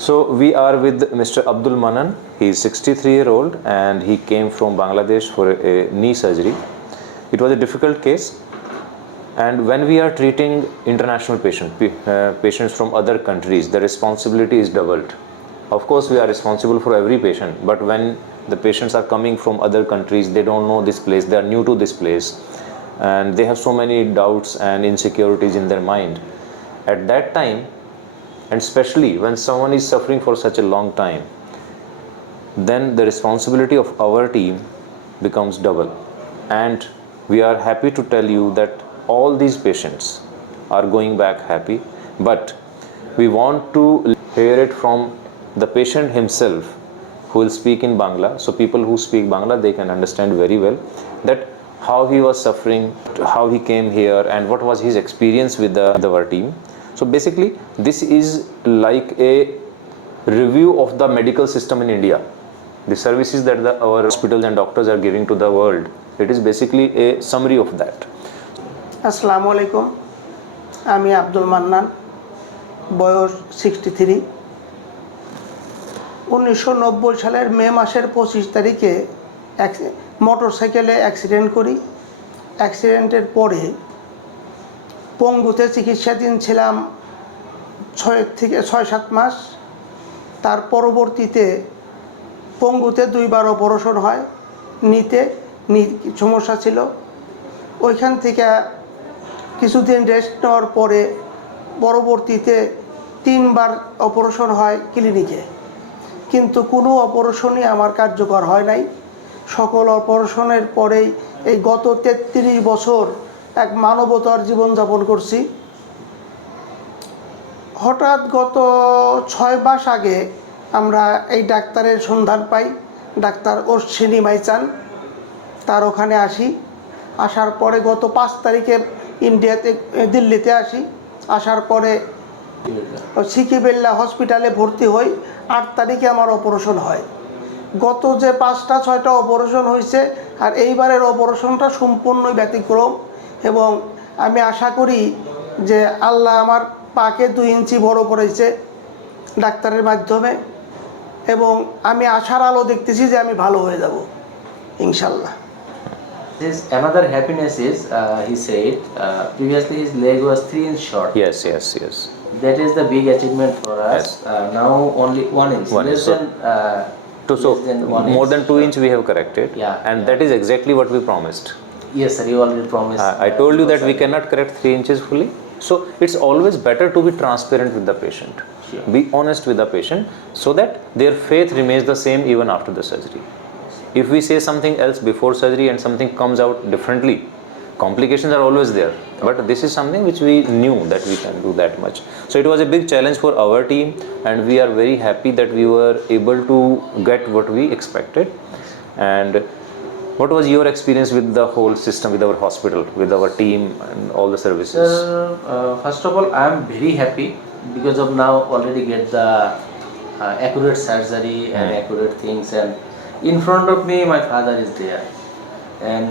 So we are with Mr. Abdul Manan. He is 63-year-old and he came from Bangladesh for a knee surgery. It was a difficult case, and when we are treating international patients from other countries, the responsibility is doubled. Of course, we are responsible for every patient, but when the patients are coming from other countries, they don't know this place, they are new to this place, and they have so many doubts and insecurities in their mind. At that time, and especially when someone is suffering for such a long time, then the responsibility of our team becomes double. And we are happy to tell you that all these patients are going back happy, but we want to hear it from the patient himself, who will speak in Bangla. So people who speak Bangla, they can understand very well that how he was suffering, how he came here, and what was his experience with our team. So basically, this is like a review of the medical system in India. The services that our hospitals and doctors are giving to the world, it is basically a summary of that. আসসালামু আলাইকুম, আমি আব্দুল মান্নান, বয়স 63। 1990 সালের মে মাসের 25 তারিখে মোটরসাইকেলে accident করি। অ্যাক্সিডেন্টের পরে পঙ্গুতে চিকিৎসাধীন ছিলাম 6-7 মাস। তার পরবর্তীতে পঙ্গুতে 2বার অপারেশন হয়, নিতে সমস্যা ছিল। ওইখান থেকে কিছুদিন রেস্ট নেওয়ার পরে পরবর্তীতে 3বার অপারেশন হয় ক্লিনিকে, কিন্তু কোনো অপারেশনই আমার কার্যকর হয় নাই। সকল অপারেশনের পরেই এই গত 33 বছর এক মানবতার জীবনযাপন করছি। হঠাৎ গত 6 মাস আগে আমরা এই ডাক্তারের সন্ধান পাই, ডাক্তার অশ্বিনী মাইচান, তার ওখানে আসি। আসার পরে গত 5 তারিখে দিল্লিতে আসি। আসার পরে কে বিরলা হসপিটালে ভর্তি হই। 8 তারিখে আমার অপারেশন হয়। গত যে 5টা-6টা অপারেশন হয়েছে, আর এইবারের অপারেশনটা সম্পূর্ণই ব্যতিক্রম, এবং আমি আশা করি যে আল্লাহ আমার পাকে 2 ইঞ্চি বড় করেছে ডাক্তারের মাধ্যমে, এবং আমি আশার আলো দেখতেছি যে আমি ভালো হয়ে যাব ইনশাআল্লাহ। Another happiness is he said previously his leg was 3 inches short. Yes. That is the big achievement for us. Yes. Now only 1 inch. Less than 1 more inch. than 2 inch we have corrected. And that is exactly what we promised. Yes, sir, you already promised. I told you that we cannot correct 3 inches fully. So it's always better to be transparent with the patient. Sure. Be honest with the patient so that their faith remains the same even after the surgery. If we say something else before surgery and something comes out differently, complications are always there. But this is something which we knew that we can do that much. So it was a big challenge for our team, and we are very happy that we were able to get what we expected. And what was your experience with the whole system, with our hospital, with our team and all the services? First of all, I am very happy because of now already get the accurate surgery and accurate things, and in front of me my father is there, and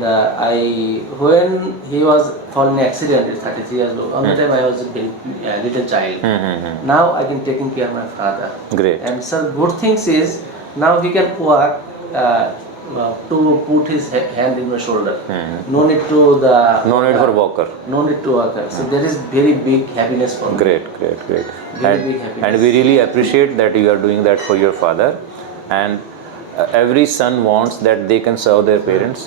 when he was fallen in accident at 33 years old, on the time I was a little child. Now I can taking care of my father. Great. And some good things is now he can walk to put his hand in my shoulder. No need to for walker. No need to walker. So there is very big happiness for me. Great. Very big happiness. And we really appreciate that you are doing that for your father. And every son wants that they can serve their parents.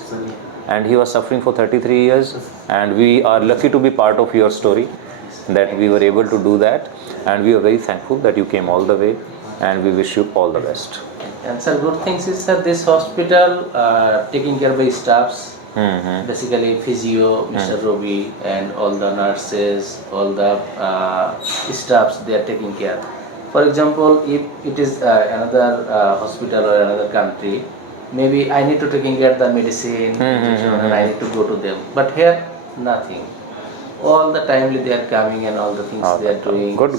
And he was suffering for 33 years. And we are lucky to be part of your story, that we were able to do that. And we are very thankful that you came all the way. And we wish you all the best. And sir, good things is that this hospital taking care by staffs, basically physio, Mr. Robi, and all the nurses, all the staffs, they are taking care. For example, if it is another hospital or another country, maybe I need to taking care of the medicine, and I need to go to them. But here, nothing. All the timely they are coming and all the things they are doing. Good.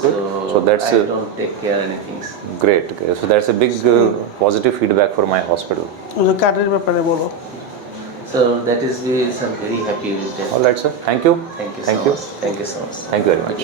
So that's I don't take care of anything. Great. So that's a big positive feedback for my hospital. কার্ডের ব্যাপারে বলো। So that is we are very happy with that. All right, sir. Thank you. Thank you so much. Thank you very much.